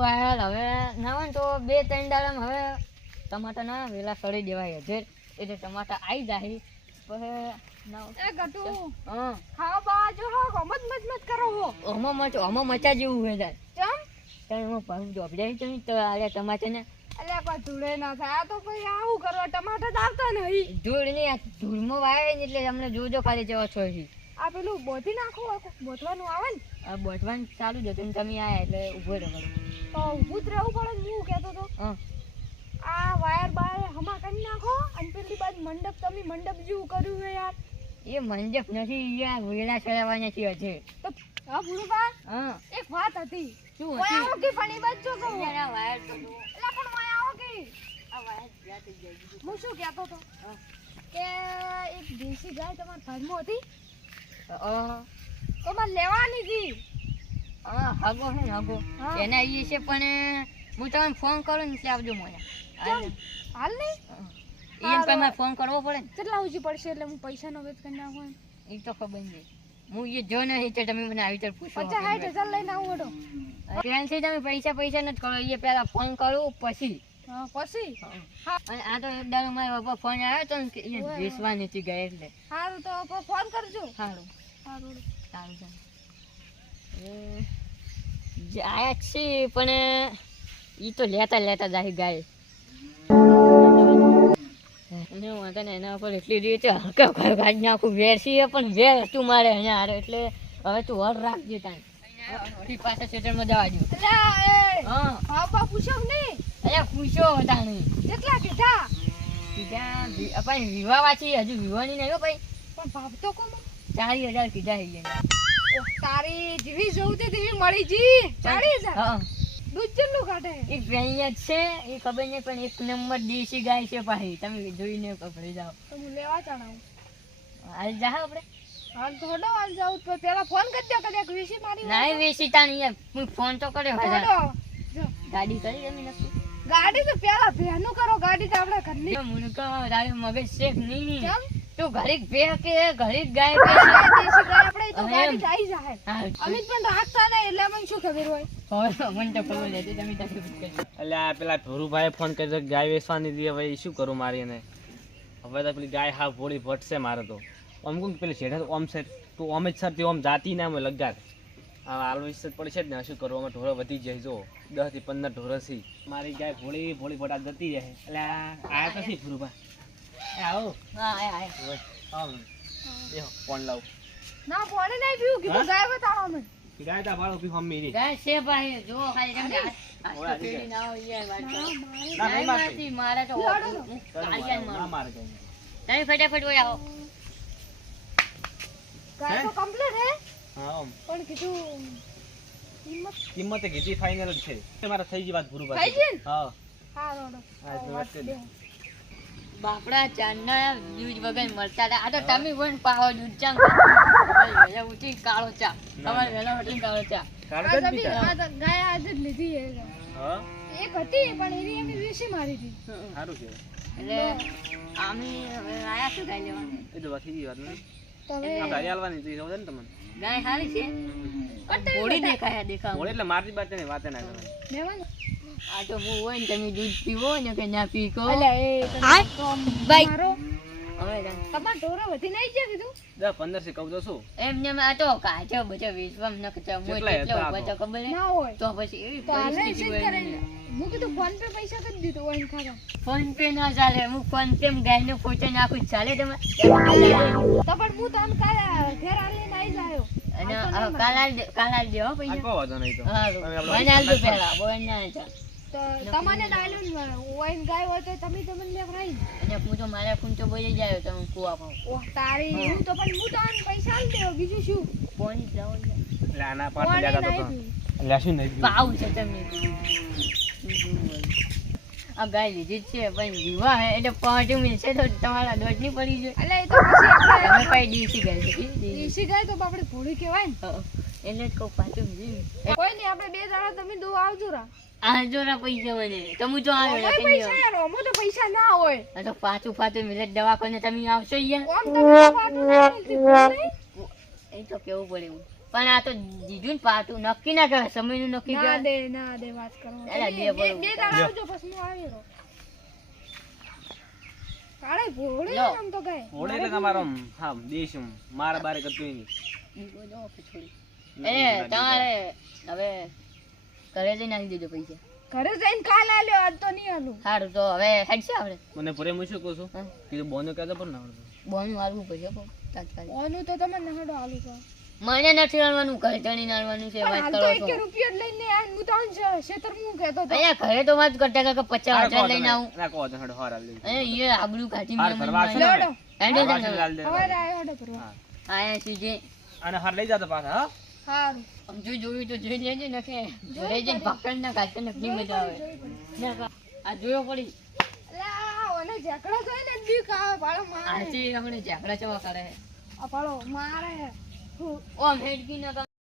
Wire હવે ના હોય ને તો 2-3 દાડામાં હવે ટમાટા ના વેલા સડી દેવાય છે એટલે ટમાટા આવી જાય પછી ના ગટુ હા ખાવા બાજુ હો મત કરો હો ઓમો મચા જેવું હોય જાય ચમ તમે હું પાછું જોબ જાય તમે તો આલે ટમાટા ને અલ્યા કોઈ ધૂળે ના થાય તો પછી આવું કરવા ટમાટર જ આવતા નહીં ધૂળ ની આ ધૂળમાં વાય ને એટલે તમને જોજો ખાલી જેવા છો છે આ પેલું બોધી નાખો બોધવાનું આવે ને આ બોટવાન ચાલુ જ હતું તમે આયા એટલે ઊભો રહો તો ઊભું જ રહેવું પડે ને હું કહેતો તો હા આ વાયર બાય હમા કરી નાખો અને પેલી બાજુ મંડપ તમે મંડપ જેવું કર્યું છે યાર એ મંજપ નથી યાર વેલા ચડાવવાના છે હજે તો હા ભૂરુબા હા એક વાત હતી શું ઓય આવો કે પાણી બાજ જો કહું યાર આ વાયર તો એટલે પણ ઓય આવો કે આ વાયર જ્યાં થઈ જાય હું શું કહેતો તો કે એક દેશી ગાય તમારા ઘરમાં હતી તો મને લેવાની હતી હગો છે ને હગો હા. એના ઈ છે પણ હું તમને ફોન કરું ને એટલે આવજો મને હાલ નહીં એમ પણ મારે ફોન કરવો પડે ને કેટલા ઊંચી પડશે એટલે હું પૈસાનો વેચ કરી નાખું એ તો ખબર નહીં હું એ જો નહીં તો તમે મને આવી રીતે પૂછો 50-60 હજાર લઈને આવું હડો ટ્રેનથી તમે પૈસા નથી કરો એ પહેલા ફોન કરું પછી હા પછી અને આ તો એક દાડો મારા બાપા ફોન આવ્યો તો ને કે એ ઓય. વેચવાની હતી ગયા એટલે સારું તો ફોન કરજો સારું સારું સારું ચાલો જે આયા જ છે પણ એ તો લેતા જાય ગાય એને વાંધો ને એના પર એટલી રીતે હલકા કાઢી નાખું વેરસી પણ વેર હતું મારે અહીંયા હારે એટલે હવે તું વર રાખજે તાન વળી પાછા સેટલમાં જવા દો અલ્યા એ હા બાપા પૂછો નહીં અલ્યા પૂછો તાણી કેટલા કીધા કીધા ભાઈ વિવાહ વાંચી હજુ વિવાહની નહીં હો ભાઈ પણ ભાવ તો કોમ 40,000 કીધા છે તારી જેવી જોઉં તે તેવી મળી જી 40,000 હા દૂધ કેટલું કાઢે એક ભેંસ જ છે એ ખબર નહીં પણ એક નંબર દેશી ગાય છે પાછી તમે જોઈને પકડી જાઓ તો હું લેવા ચાણાવું હાલ જા આપણે હાલ થોડો હાલ જાઉં તો પેલા ફોન કરી દો કદાચ વીસી મારી ના વેચી તાણી યાર હું ફોન તો કર્યો થોડો હતા જો, ગાડી કરી તમે નક્કી ગાડી તો પેલા ભેનું કરો ગાડી તો આપણે ઘરની મુનકો તારે મગજ શેખ નહીં ચમ તું ઘડીક બે કે ઘડીક ગાય કે દેશી ગાય આપણે તો હવે ગાડી જ આવી જાય હા અમિત પણ રાખતા નહીં એટલે અમને શું ખબર હોય મને તો ખબર નથી તમે તકલીફ કરી એટલે આ પેલા ભોરુભાઈ ફોન કર્યો કે ગાય વેચવાની હતી હવે શું કરું મારી એને હવે તો પેલી ગાય હા ભોળી ભટશે મારે તો આમ કહું પેલી શેઠા તો ઓમ છે તું ઓમ જ સર તે ઓમ જાતી ના અમે લગાડ આ આલુ ઇજ્જત પડશે જ ને શું કરું અમે ઢોરો વધી જાય જો 10 થી 15 ઢોરસી મારી ગાય ભોળી ભટા જતી રહે એટલે આ તો શી ભોરુભાઈ એ આવો હા આય ઓય આવ એ ફોન લાવ ના ફોન નહીં પીવું કીધું ગાય બતાવો અમે ગાય તા ભાડો પી મમ્મી ની ગાય છે ભાઈ જો ખાલી તમે ઓય, આ પેડી ના હોય યાર વાત કરો. ના ગાય નહીં મારતી મારતી, મારે તો કાળિયાને ના મારું. મારે ગાય તમે ફટાફટ ઓય આવો ગાય તો કમ્પ્લીટ હે હા આમ પણ કીધું કિંમત કિંમતે કીધી ફાઇનલ જ છે મારે થઈ ગઈ વાત થઈ ભોરુભાઈ ગઈ ને? હા હા રોડો હા, તો વાત કરી. બાપડા ચાના દૂધ વગર મળતા હતા આ તો તમે પણ પાવો દૂધ ચા વેલા ઉઠી કાળો ચા તમારે વેલા ઉઠી કાળો ચા કાળો જ પીતા આ તો ગાય આજે જ લીધી હે હા એક હતી પણ એની અમે વીસી મારી હતી સારું છે એટલે અમે હવે આયા શું ગાય લેવાની એ તો વાત થઈ ગઈ વાત ને તો હવે આ ગાડી હાલવાની તો સમજે ને તમને ગાય સારી છે થોડી દેખાવ મોડે એટલે મારી બાત ને વાતે ના કરવાની લેવાનું આ તો હું હોય ને તમે દૂધ પીવો ને કે ના પીકો અલ્યા એ આ? બાઈ. મારો હવે તમાર ઢોરો વધી નહીં ગયા કીધું 10-15 થી કહું તો શું એમને આ તો કાચો બચો વેચવામાં નખતા હોય કેટલા કેટલો હતા ઉભા તો ખબર નહીં. ના હોય તો પછી એવી તો હાલે પરિસ્થિતિ શું હોય કરે ને. હું કીધું ફોન પે પૈસા કરી દીધું હોય ને ખાવા ફોન પે ના ચાલે હું ફોન પે ગાયનો ફોટો નાખું ચાલે તમારે તો પણ હું તને કાલે ઘેર આવીને આવી જાયો અને કાલ દેવો આ પૈસા કોઈ વાંધો નહીં તો હારું. હવે આપણે મને આલજો પહેલા બોલ ના ચાલ તો તમને ડાયલોન હોય ને ગાય હોય તો તમે તમને લેવરાઈ અને હું તો મારા ખૂન તો બોલી જાય તમે કુવા પાઉં ઓહ તારી હું તો પણ હું તને પૈસા આલી દેવો બીજું શું ફોન જાઓ એટલે આના કોણે પાટે જતા તો નહીં એટલે શું નહીં પાઉં છે તમે આ ગાય લીધી જ છે પણ વિવાહ હે એટલે 5 મિનિટ છે તો તમારા દોઢ ની પડી જાય અલ્યા એ તો પછી આપણે તમે કઈ દેશી ગાય છે દેશી. દેશી ગાય તો આપણે ભૂલી કહેવાય ને હં. એટલે જ કહું 5 મિનિટ કોઈ નહીં આપણે બે જણા તમે દો આવજો રા આ જોરા પૈસા મને તમે તો આવે ઓય પૈસા યાર ઓમો તો પૈસા ના હોય આ તો 5 મિનિટ દવાખાને તમે આવશો યાર ઓમ તો પાટું ના મળતી, ભૂલ નહીં. એ તો કેવું પડે એવું પણ આ તો દીધું ને પાટું નક્કી ના કહેવાય, સમયનું નક્કી ના કહેવાય. દે ના દે વાત કરો અલા, બે બે બોલો. બે દાડા આવજો પછી હું આવી રહું કાળે ભોળે લો. આમ તો ગયે ઓળે એટલે તમારો આમ, હા દેશ આમ, મારા બારે કરતું નહીં. બીજો જો ખીચડી. તમારે હવે ઘરે જઈને આવી દેજો પૈસા. ઘરે જઈને કાલ આલ્યો આજ તો નહીં આલું સારું તો હવે હેડ છે આપણે મને પૂરે હું શું કહું છું હા? કીધું બોનો કહેતો પણ ના આવડતું. બોનું આલવું પડશે પણ તાત્કાલિક. ઓનું તો તમે નહડો આલું તો મને નથી આલવાનું, ઘરે જઈને આલવાનું છે. વાત હાલ કરો તો છો 1 રૂપિયો જ લઈને આયા હું તો શેતર હું કહેતો તો અહીંયા ઘરે તો વાત કરતા કાકા 50,000 લઈને આવું. ના કહો તો હેડો હાર આલી દે. અહીંયા એ આબરૂ કાઢી હાર મને ફરવા છે ને લેવડો. હેડો ફરવા જઈને છે લાલ દે. સવારે આયો હડો કરવા હા. આયા છીએ જે અને હાર લઈ જાતો પાછા હા. હારું સમજો જોયું તો જોઈ લેજે ને કે ઘરે જઈને પકડ ના કાઢે ને કેટલી મજા આવે. ના કા, આ જોયો પડી અલા ઓને ઝેકડા જોઈને જ બીક આવે ભાળો મારે આથી આપણે ઝાકડા ચવા કરે આ ભાળો મારે હું ઓમ હેડકી ના